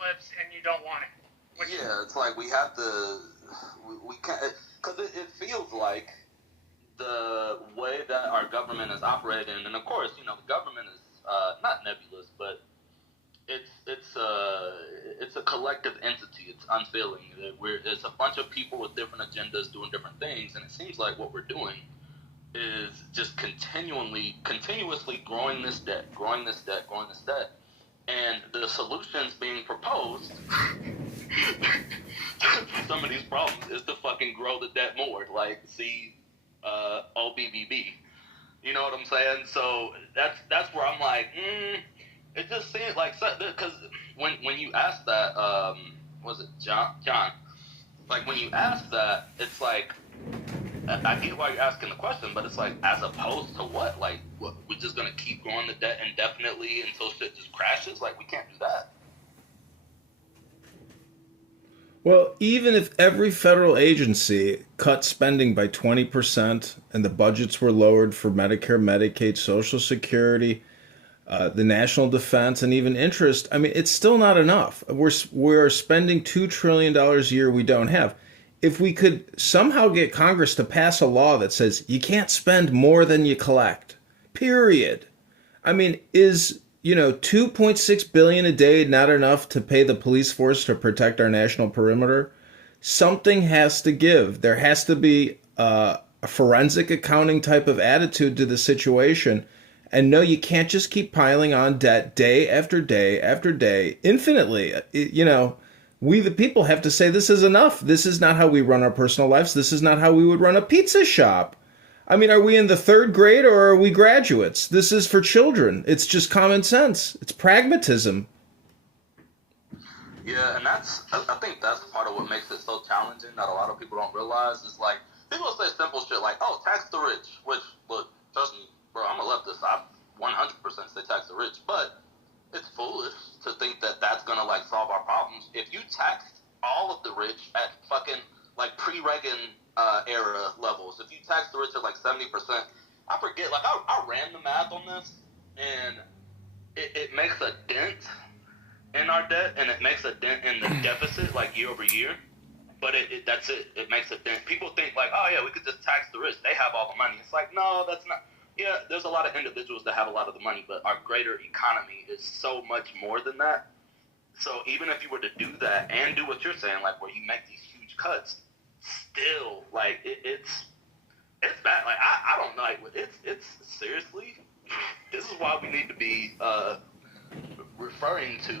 lips and you don't want it. Yeah, it's like we have to, we can't, because it feels like the way that our government is operating, and of course, you know, the government is not nebulous, but it's a collective entity. It's unfailing. It's a bunch of people with different agendas doing different things, and it seems like what we're doing is just continuously growing this debt, and the solutions being proposed to some of these problems is to fucking grow the debt more, like see OBBB. You know what I'm saying? So that's where I'm like, it just seems like, because when you ask that, was it John? Like when you ask that, it's like, I get why you're asking the question, but it's like, as opposed to what? Like, what, we're just gonna keep growing the debt indefinitely until shit just crashes? Like, we can't do that. Well, even if every federal agency cut spending by 20% and the budgets were lowered for Medicare, Medicaid, Social Security, the national defense, and even interest, I mean, it's still not enough. We're spending $2 trillion dollars a year we don't have. If we could somehow get Congress to pass a law that says you can't spend more than you collect, period. I mean, is 2.6 billion a day not enough to pay the police force to protect our national perimeter? Something has to give. There has to be a forensic accounting type of attitude to the situation. And no, you can't just keep piling on debt day after day after day, infinitely. We the people have to say this is enough. This is not how we run our personal lives. This is not how we would run a pizza shop. I mean, are we in the third grade or are we graduates? This is for children. It's just common sense. It's pragmatism. Yeah, and I think that's part of what makes it so challenging that a lot of people don't realize is like, people say simple shit like, oh, tax the rich, which, look, trust me, bro, I'm a leftist. I 100% say tax the rich, but it's foolish to think that that's going to, like, solve our problems. If you taxed all of the rich at fucking, like, pre-Reagan era levels, if you tax the rich at, like, 70%, I forget, like, I ran the math on this, and it makes a dent in our debt, and it makes a dent in the deficit, like, year over year. But that's it. It makes a dent. People think, like, oh, yeah, we could just tax the rich. They have all the money. It's like, no, that's not. Yeah, there's a lot of individuals that have a lot of the money, but our greater economy is so much more than that. So even if you were to do that and do what you're saying, like where you make these huge cuts, still, like, it's bad. Like, I don't know. Like, it's seriously, this is why we need to be referring to